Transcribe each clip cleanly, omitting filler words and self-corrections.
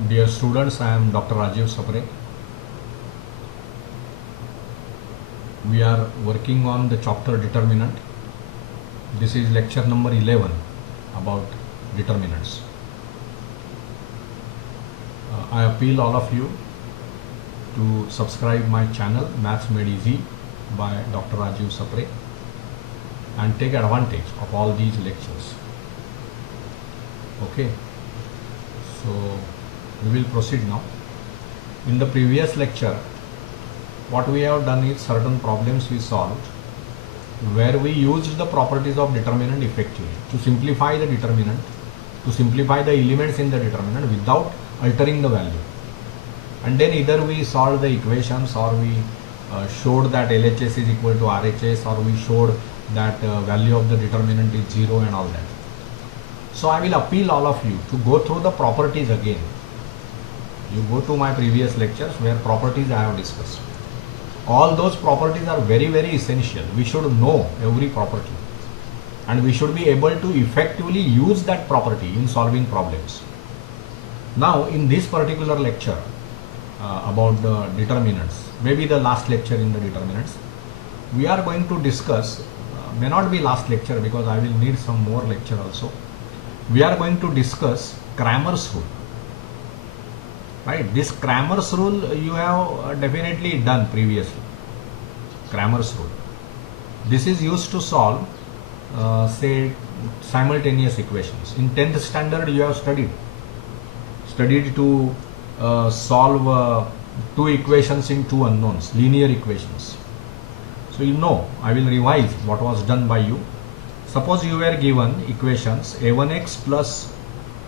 Dear students, I am Dr. Rajiv Sapre. We are working on the chapter determinant. This is lecture number 11 about determinants. I appeal all of you to subscribe my channel Maths Made Easy by Dr. Rajiv Sapre and take advantage of all these lectures. Okay, so we will proceed now. In the previous lecture, what we have done is certain problems we solved where we used the properties of determinant effectively to simplify the determinant, to simplify the elements in the determinant without altering the value. And then either we solved the equations or we showed that LHS is equal to RHS, or we showed that value of the determinant is 0 and all that. So I will appeal all of you to go through the properties again. You go to my previous lectures where properties I have discussed. All those properties are very, very essential. We should know every property and we should be able to effectively use that property in solving problems. Now in this particular lecture about the determinants, maybe the last lecture in the determinants, we are going to discuss, may not be last lecture because I will need some more lecture also. We are going to discuss Cramer's rule. Right, this Cramer's rule you have definitely done previously. Cramer's rule. This is used to solve say simultaneous equations. In 10th standard you have studied to solve two equations in two unknowns, linear equations. So you know, I will revise what was done by you. Suppose you were given equations a1x plus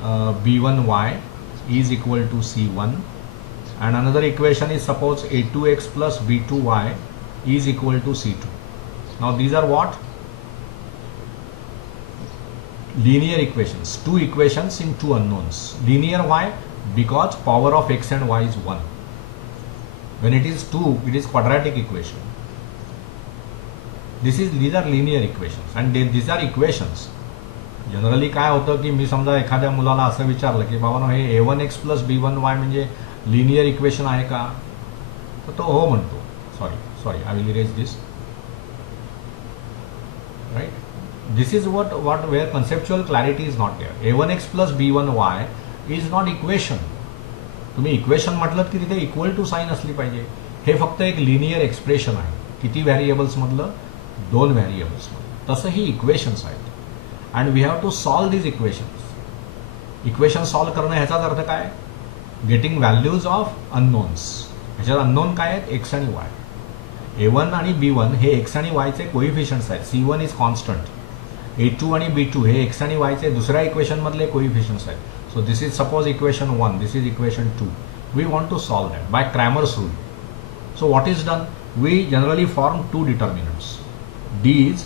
b1y is equal to c1, and another equation is suppose a2x plus b2y is equal to c2. Now these are what? Linear equations, two equations in two unknowns. Linear why? Because power of x and y is 1. When it is 2, it is quadratic equation. These are linear equations and these are equations. Generally काय होतं की मी समजा एखाद्या मुलाला असं विचारलं की बाबा हे a1x plus b1y म्हणजे लिनियर इक्वेशन आहे का, तर तो हो म्हणतो. Sorry I will erase this. Right, this is what where conceptual clarity is not there. a1x plus b1y is not equation. तुम्ही इक्वेशन म्हटलं की तिथे इक्वल टू साइन असली पाहिजे. हे फक्त एक लिनियर एक्सप्रेशन आहे. किती व्हेरिएबल्स मधलं? 2 व्हेरिएबल्स मधलं. तसं ही इक्वेशन्स आहेत. And we have to solve these equations. Equation solve करणं ह्याचाच अर्थ काय? Getting values of unknowns. ह्याच्यात unknown काय आहेत? x आणि y. a1 आणि b1 हे x आणि y चे कोइफिशियंट्स आहेत. c1 is constant. a2 आणि b2 हे x आणि y चे दुसऱ्या इक्वेशन मधले कोइफिशियंट्स आहेत. So this is suppose equation 1, this is equation 2. We want to solve that by Cramer's rule. So what is done? We generally form two determinants. These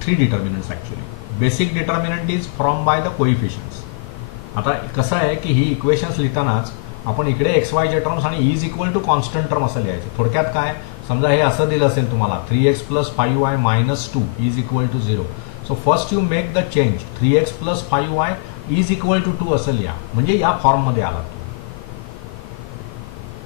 three determinants actually. Basic determinant is from by the कोइफिशियंट्स. आता कसं आहे की ही equations लिहितानाच आपण इकडे x वाय चे terms आणि is equal to constant term असं लिहायचे. थोडक्यात काय, समजा हे असं दिलं असेल तुम्हाला 3x plus 5y minus 2 is equal to 0. So first you make the change 3x plus 5y is equal to 2 असं लिहा, म्हणजे या फॉर्ममध्ये आला तुम्ही.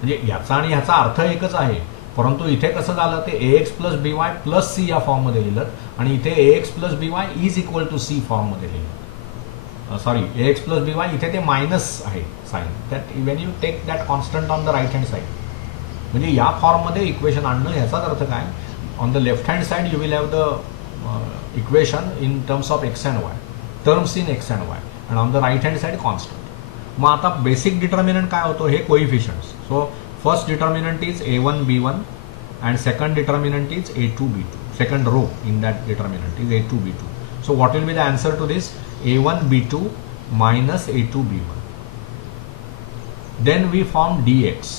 म्हणजे याचा आणि ह्याचा अर्थ एकच आहे, परंतु इथे कसं झालं ते ax plus by plus c या फॉर्म मध्ये लिहिलं आणि इथे ax plus by is equal to c form मध्ये लिहिलं. सॉरी, ax प्लस by इथे ते मायनस आहे sign. That when you take that constant on the right hand side, म्हणजे या फॉर्म मध्ये इक्वेशन आणणं. ह्याचाच अर्थ काय, on the left hand side you will have the equation in terms of x and y, terms in x and y, and on the right hand side constant. मग आता basic determinant काय होतो, हे कोइफिशियंट्स. सो first determinant is a1 b1 and second determinant is a2 b2. Second row in that determinant is a2 b2. So what will be the answer to this? a1 b2 minus a2 b1. Then we form dx.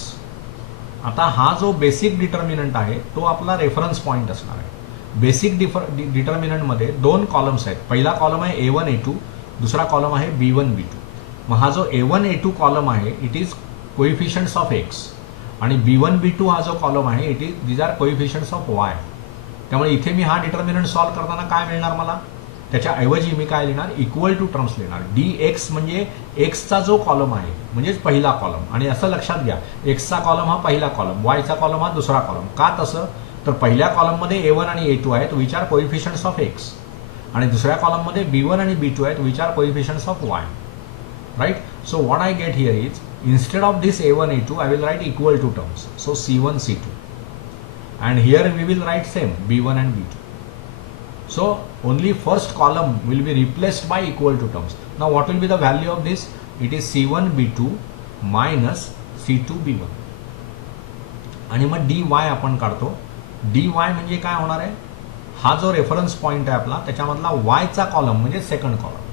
आता हा जो basic determinant आहे तो आपला reference point असणार आहे. Basic determinant मध्ये 2 columns आहेत. पहिला कॉलम आहे a1 a2, दुसरा कॉलम आहे b1 b2. मग हा जो a1 a2 कॉलम आहे it is coefficients of x आणि b1 b2 हा जो कॉलम आहे it is these are coefficients of y. त्यामुळे इथे मी हा डिटर्मिनंट सॉल्व करताना काय मिळणार मला, त्याच्याऐवजी मी काय लिहिणार, इक्वल टू टर्म्स लिहिणार. dx म्हणजे एक्सचा जो कॉलम आहे म्हणजेच पहिला कॉलम. आणि असं लक्षात घ्या, एक्सचा कॉलम हा पहिला कॉलम, वायचा कॉलम हा दुसरा कॉलम. का तसं, तर पहिल्या कॉलममध्ये A1 आणि A2 आहेत, which are coefficients of x, आणि दुसऱ्या कॉलममध्ये B1 आणि B2 आहेत, which are coefficients of y. Right. So what I get here is, instead of this A1 A2 I will write equal to terms, so C1 C2, and here we will write same B1 and B2. So only first column will be replaced by equal to terms. Now what will be the value of this? It is C1 B2 minus C2 B1. आणि मग dy आपण काढतो. dy म्हणजे काय होणार आहे, हा जो reference point आहे आपला त्याच्यामधला y चा कॉलम म्हणजे सेकंड कॉलम.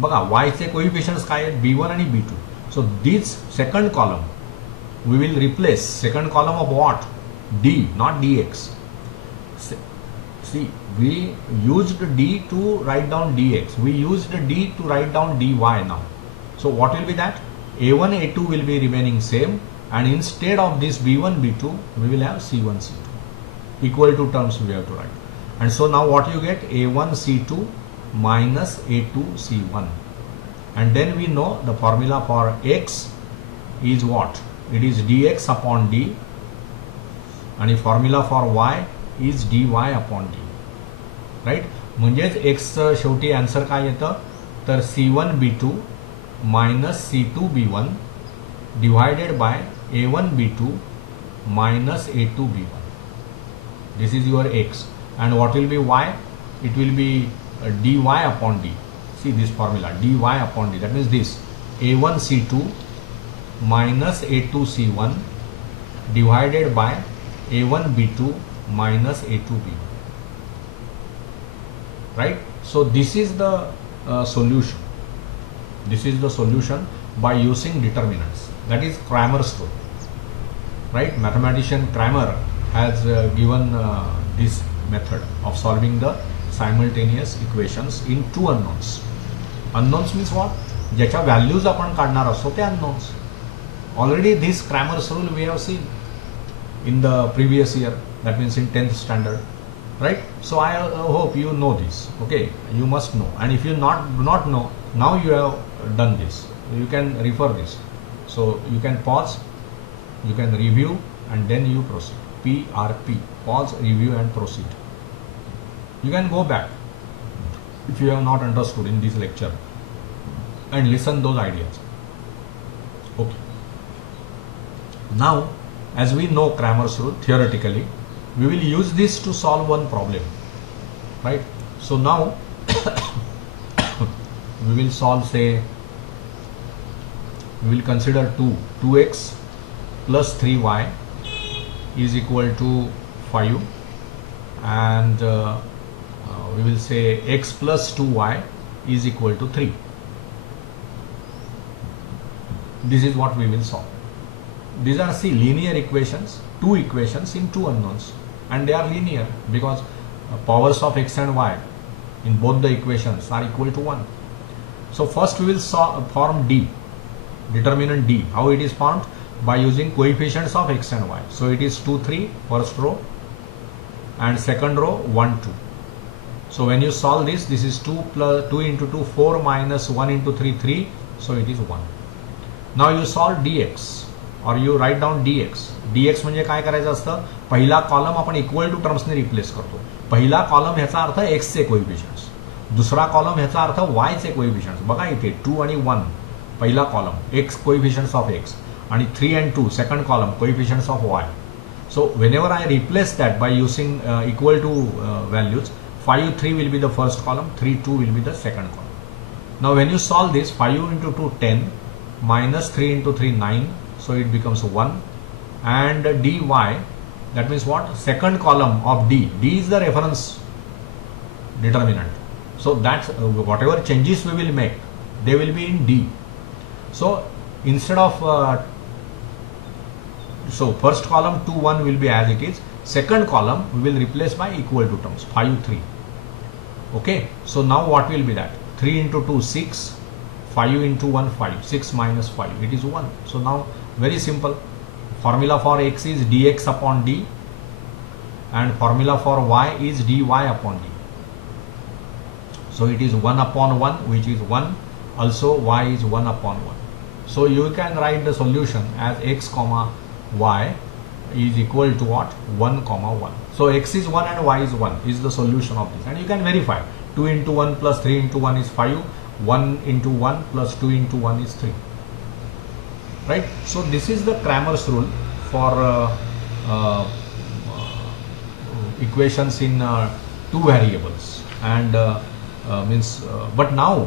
बघा y चे कोइफिशियंट्स काय आहेत, B1 आणि B2. So this second column we will replace second column of what, d, not dx. See, we used d to write down dx, we used d to write down dy now. So what will be that, A1 A2 will be remaining same, and instead of this B1 B2 we will have C1 C2. Equal to terms we have to write. And so now what you get, A1 C2 minus A2 C1. And then we know the formula for x is what, it is dx upon d, and the formula for y is dy upon d. Right. म्हणजेच x शेवटी answer काय येतं, तर C1 B2 minus C2 B1 divided by A1 B2 minus A2 B1. This is your x. And what will be y, it will be dy upon d. See this formula, dy upon d, that means this A1 C2 minus A2 C1 divided by A1 B2 minus A2 B1. Right. So this is the solution. This is the solution by using determinants, that is Cramer's rule. Right. Mathematician Cramer has given this method of solving the simultaneous equations in two unknowns. Unknowns means what, ज्याच्या values आपण काढणार असतो ते unknowns. Already this Cramer's rule we have seen in the previous year, that means in 10th standard. Right. So I hope you know this. Okay, you must know, and if you do not know, now you have done this, you can refer this. So you can pause, you can review, and then you proceed. PRP, pause, review and proceed. You can go back if you have not understood in this lecture and listen those ideas. Okay. Now, as we know Cramer's rule theoretically, we will use this to solve one problem. Right. So now we will solve, say, we will consider 2x plus 3y is equal to 5, and we will say x plus 2y is equal to 3. This is what we will solve. These are, see, linear equations, two equations in two unknowns, and they are linear because powers of x and y in both the equations are equal to 1. So first we will form d, determinant d. How it is formed? By using coefficients of x and y. So it is 2 3 first row, and second row 1 2. So when you solve this, this is 2 into 2 4 minus 1 into 3 3, so it is 1. Now you solve dx, or you write down dx. dx म्हणजे काय करायचं असतं, पहिला column आपण equal to टर्म्सने replace करतो. पहिला column ह्याचा अर्थ x चे कोएफिशियंट्स, दुसरा कॉलम ह्याचा अर्थ y चे कोएफिशियंट्स. बघा इथे 2 आणि 1 पहिला कॉलम, x कोएफिशियंट्स ऑफ x, आणि 3 and 2 second column, coefficients of y. So whenever I replace that by using equal to values, 5 3 will be the first column, 3 2 will be the second column. Now when you solve this, 5 into 2 10 minus 3 into 3 9, so it becomes 1, and dy, that means what, second column of d is the reference determinant. So that's whatever changes we will make, they will be in d. So instead of so first column 2 1 will be as it is, second column we will replace by equal to terms 5 3. Okay, so now what will be that, 3 into 2 6, 5 into 1 5, 6 minus 5, it is 1. So now very simple, formula for x is dx upon d, and formula for y is dy upon d. So it is 1 upon 1, which is 1. Also y is 1 upon 1. So you can write the solution as x comma y is equal to what? 1 comma 1. So x is 1 and y is 1 is the solution of this, and you can verify. 2 into 1 plus 3 into 1 is 5. 1 into 1 plus 2 into 1 is 3. Right? So this is the Cramer's rule for equations in two variables, and but now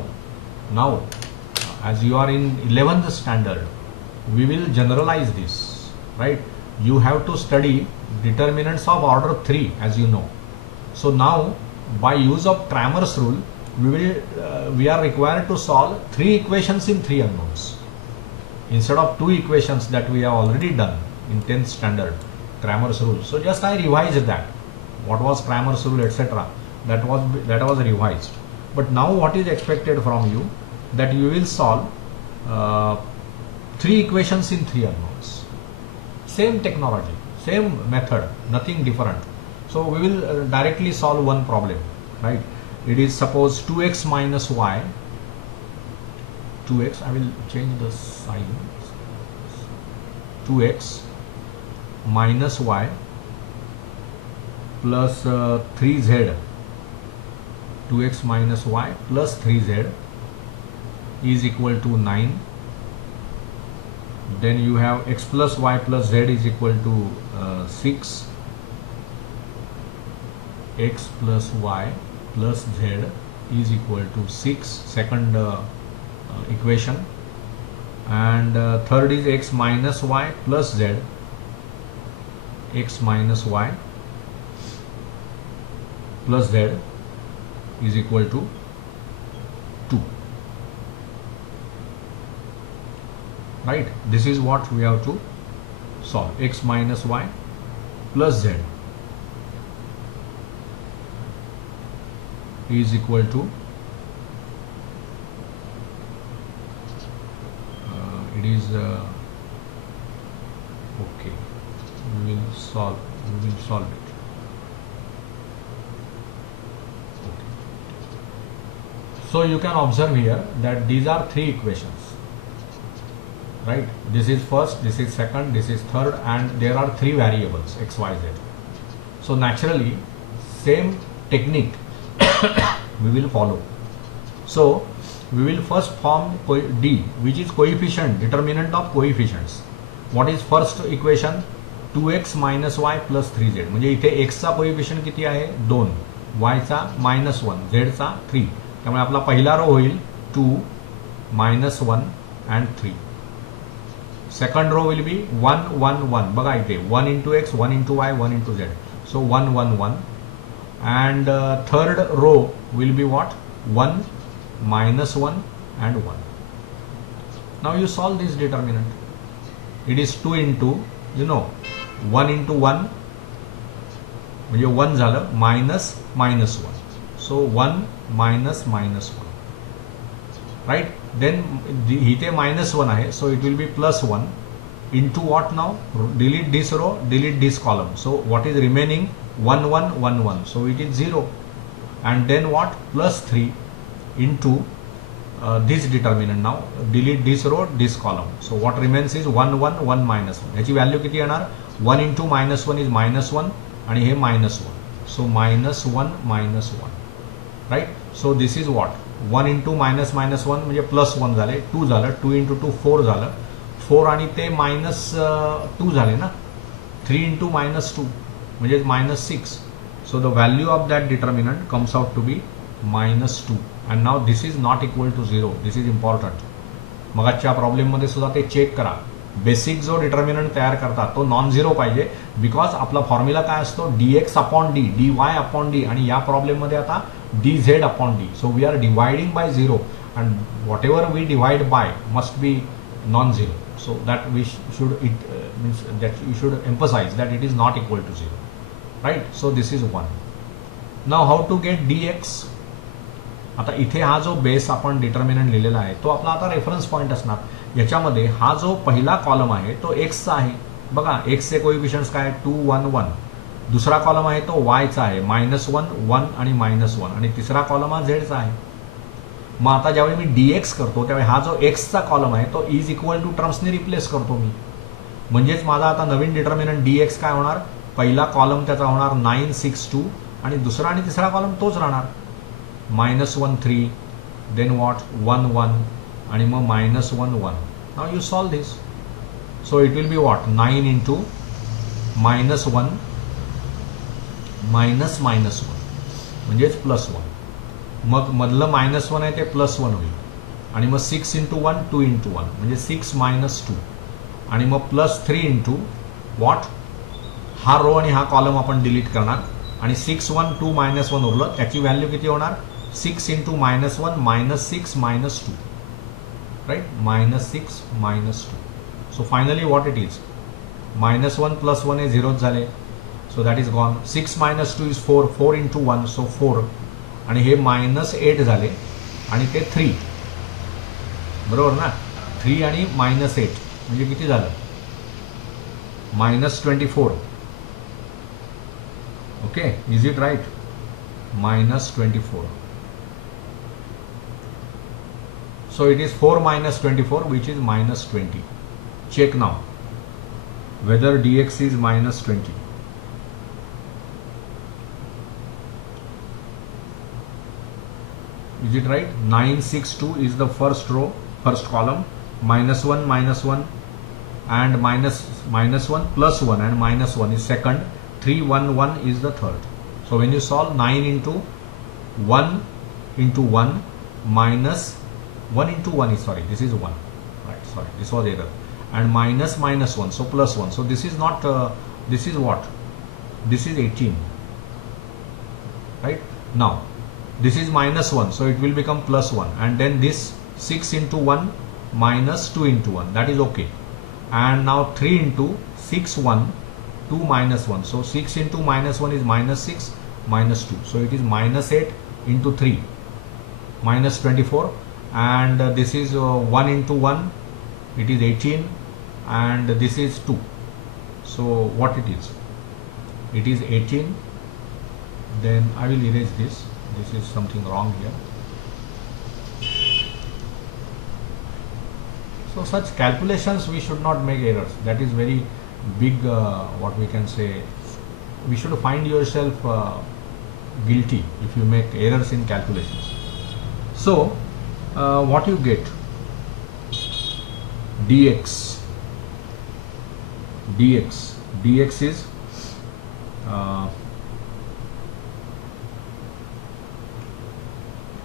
as you are in 11th standard, we will generalize this, right? You have to study determinants of order 3, as you know. So now, by use of Cramer's rule, we are required to solve 3 equations in 3 unknowns instead of 2 equations that we have already done in 10th standard, Cramer's rule. So just I revised that. What was Cramer's rule, etc. That was revised. But now what is expected from you? That you will solve 3 equations in 3 unknowns. Same technology, same method, nothing different. So we will directly solve one problem, right? It is suppose 2x minus y. 2x, I will change the sign. 2x minus y plus 3z. 2x minus y plus 3z is equal to 9. Then you have x plus y plus z is equal to 6. X plus y plus z is equal to 6, second equation. And third is x minus y plus z. X minus y plus z is equal to 2. Right? This is what we have to solve. X minus y plus z is equal to it is okay. We will solve it. Okay. So you can observe here that these are 3 equations. Right? This is first, this is second, this is third, and there are 3 variables x, y, z. So naturally, same technique we will follow. So we will first form D, which is coefficient, determinant of coefficients. What is first equation? 2x minus y plus 3z. म्हणजे इथे x चा coefficient किती आहे? 2, y चा -1, z चा 3. त्यामुळे आपला पहिला रो होईल 2, -1 and 3. Second row will be 1, 1, 1. बघा इथे 1 into x, 1 into y, 1 into z. So 1, 1, 1. And third row will be what? 1, -1 and 1. Now you solve this determinant. It is 2 into, 1 into 1 म्हणजे 1 झालं -1. So 1 -1. Right? Then इथे -1 आहे, so it will be +1 into what now? Delete this row, delete this column. So what is remaining? 1, 1, 1, 1. So it is 0. And then what? +3 into this determinant. Now delete this row, this column. So what remains is 1, 1, 1, -1. याची value किती येणार? 1 into -1 is -1 आणि हे -1. So -1, -1. Right? So this is what? 1 into -1 म्हणजे +1 झाले, 2 झालं, 2 into 2 4 झालं, 4 आणि ते -2 झाले ना, 3 into -2 म्हणजे -6. So the value of that determinant comes out to be -2. And now this is not equal to 0. This is important. मगाच्या problem मध्ये सुद्धा ते चेक करा. बेसिक जो डिटर्मिनंट तयार करतात तो नॉन झिरो पाहिजे, बिकॉज आपला फॉर्म्युला काय असतो? dx upon d, dy upon d, आणि या प्रॉब्लेम मध्ये आता dz upon d. So we are dividing by 0 and whatever we divide by must be non-zero. So that we should means that you should emphasize that it is not equal to 0. Right? So this is 1. Now how to get dx? आता इथे हा जो base आपण determinant लिहिलेला आहे तो आपला आता रेफरन्स पॉईंट असणार. याच्यामध्ये हा जो पहिला कॉलम आहे तो x चा आहे. बघा x चे कोएफिशियंट्स काय? 2, 1, 1. दुसरा कॉलम आहे तो वायचा आहे, -1 1 आणि -1, आणि तिसरा कॉलम हा झेडचा आहे. मग आता ज्यावेळी मी dx करतो त्यावेळी हा जो एक्सचा कॉलम आहे तो इज इक्वल टू टर्म्सने रिप्लेस करतो मी. म्हणजेच माझा आता नवीन डिटर्मिनंट dx काय होणार, पहिला कॉलम त्याचा होणार 962 आणि दुसरा आणि तिसरा कॉलम तोच राहणार, -1 3, देन वॉट 1 1 आणि मग -1 1. Now you solve this. So it will be what 9 into -1 -1 म्हणजेच +1. मग मधलं -1 आहे ते +1 होईल आणि मग 6 इंटू 1 2 इंटू 1 म्हणजे 6 - 2 आणि मग +3 इंटू वॉट, हा रो आणि हा कॉलम आपण डिलीट करणार आणि 6 1 2 -1 उरलं, त्याची व्हॅल्यू किती होणार, 6 into -1 -6 -2, right, -6 -2. So finally what it is, -1 + 1 हे 0 झाले, so that is gone. 6 - 2 is 4, 4 into 1 so 4 आणि हे -8 झाले आणि ते 3, बरोबर ना, 3 आणि -8 म्हणजे किती झालं, -24. Okay, is it right, -24. So it is 4 - 24 which is -20. Check now whether dx is -20. Is it right? 962 is the first row, first column, -1 -1 and -1 +1 and -1 is second, 3 1 1 is the third. So when you solve 9 into 1 into 1 minus 1 into 1 is, sorry, this is 1, right, sorry, this was error, and -1, so +1. So this is not, this is what, this is 18, right. Now this is -1, so it will become +1, and then this 6 into 1 minus 2 into 1, that is okay. And now 3 into 6 1 2 -1, so 6 into -1 is -6 -2, so it is -8 into 3 -24, and this is 1 into 1, it is 18, and this is 2, so what it is, it is 18. Then I will erase this, this is something wrong here. So such calculations we should not make errors, that is very big, what we can say, we should find yourself guilty if you make errors in calculations. So what you get, dx is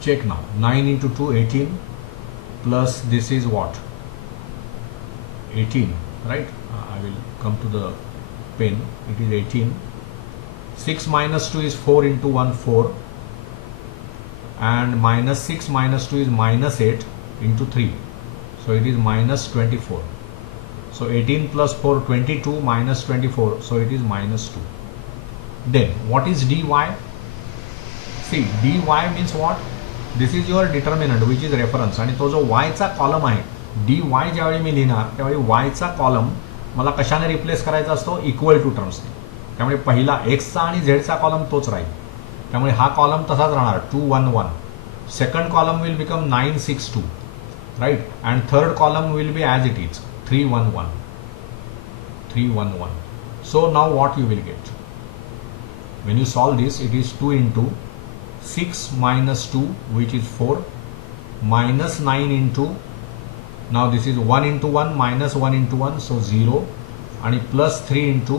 check now, 9 into 2 18 plus this is what, 18, right. I will come to the pen, it is 18. 6 minus 2 is 4 into 1 4, and -6 minus 2 is -8 into 3, so it is -24. So 18 plus 4 22 minus 24, so it is -2. Then what is dy? See, dy means what, this is your determinant which is reference, आणि तो जो y चा column आहे, dy ज्यावेळी मी लिहिणार त्यावेळी y चा column मला कशाने रिप्लेस करायचा असतो, इक्वल टू टर्म्सने. त्यामुळे पहिला x चा आणि z चा कॉलम तोच राहील, त्यामुळे हा कॉलम तसाच राहणार 2 1 1. Second column will become 962, right, and third column will be as it is 3 1 1 3 1 1. So now what you will get, when you solve this, it is 2 into 6 minus 2 which is 4 minus 9 into, now this is 1 into 1 minus 1 into 1, so 0, and plus 3 into,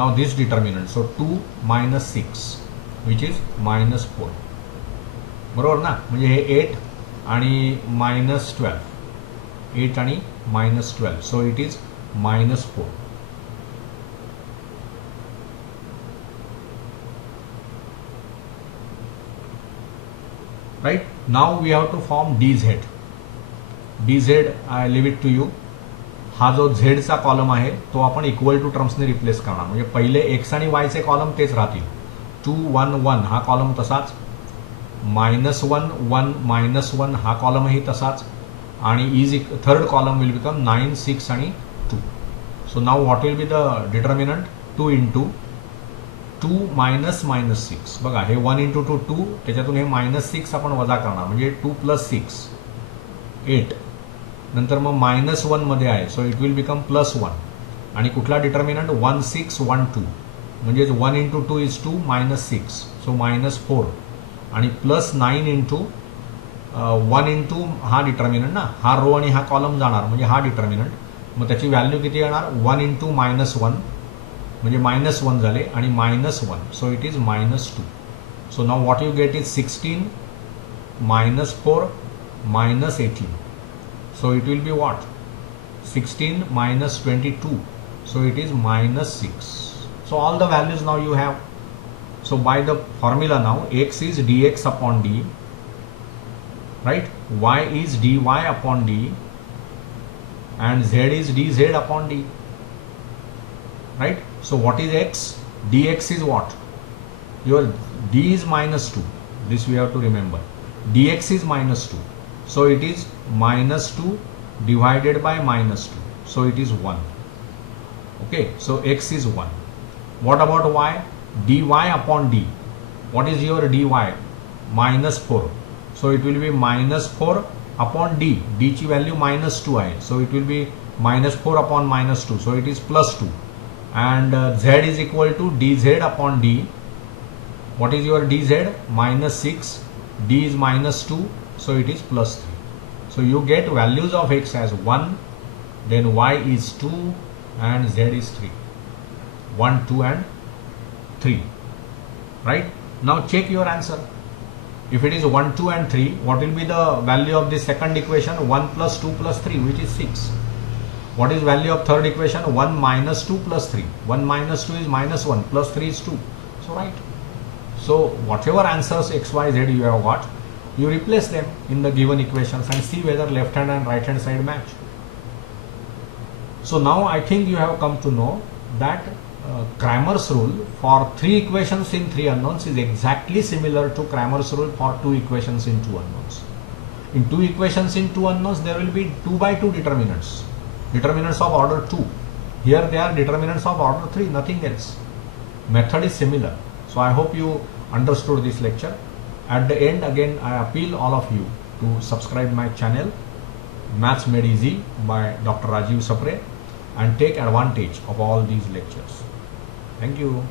now this determinant, so 2 minus 6 which is -4, बरोबर ना. म्हणजे हे 8 आणि -12, 8 आणि -12, so it is -4. Right, now we have to form dz. I leave it to you. हा जो z चा column आहे तो आपण इक्वल टू टर्म्सने रिप्लेस करणार, म्हणजे पहिले x आणि y चे कॉलम तेच राहतील, 2 1 1 हा कॉलम तसाच, -1 1 -1 हा कॉलमही तसाच, आणि is third column will become 9 6 आणि 2. सो now what will be the determinant, 2 into 2 minus minus 6. बघा हे 1 इंटू 2 2, त्याच्यातून हे मायनस 6 आपण वजा करणार, म्हणजे 2 प्लस 6 8. नंतर मग मायनस 1 मध्ये आहे, सो इट विल बिकम प्लस 1. आणि कुठला डिटर्मिनंट 1 6 1 2, म्हणजे 1 into 2 is 2 minus 6, so minus 4. आणि प्लस 9 इंटू 1 इंटू हा डिटर्मिनंट ना, हा रो आणि हा कॉलम जाणार, म्हणजे हा डिटर्मिनंट. मग त्याची व्हॅल्यू किती येणार 1 इंटू मायनस 1, म्हणजे मायनस 1 झाले, आणि minus 1, so it is minus 2. So now what you get is 16 minus 4 minus 18. So it will be what? 16 minus 22. So it is minus 6. So all the values now you have. So by the formula now, x is dx upon d, right? Y is dy upon d, and z is dz upon d, right? So what is x? Dx is what? Your d is minus 2. This we have to remember. Dx is minus 2. So it is minus 2 divided by minus 2. So it is 1. Okay, so x is 1. What about y? Dy upon d. What is your dy? Minus 4. So it will be minus 4 upon d. D ची value minus 2 आहे. So it will be minus 4 upon minus 2. So it is plus 2. And z is equal to dz upon d. What is your dz? Minus 6. D is minus 2. So it is plus 3. So you get values of x as 1, then y is 2, and z is 3. 1, 2, and 3. Right? Now check your answer. If it is 1, 2, and 3, what will be the value of the second equation? 1 plus 2 plus 3, which is 6. What is value of third equation? 1 minus 2 plus 3. 1 minus 2 is minus 1, plus 3 is 2. So right. So whatever answers x, y, z you have got, you replace them in the given equations and see whether left hand and right hand side match. So now I think you have come to know that Cramer's rule for 3 equations in 3 unknowns is exactly similar to Cramer's rule for 2 equations in 2 unknowns. In 2 equations in 2 unknowns, there will be 2 by 2 determinants. Determinants of order 2. Here they are determinants of order 3, nothing else. Method is similar. So I hope you understood this lecture. At the end, again, I appeal all of you to subscribe my channel Maths Made Easy by Dr. Rajiv Sapre and take advantage of all these lectures. Thank you.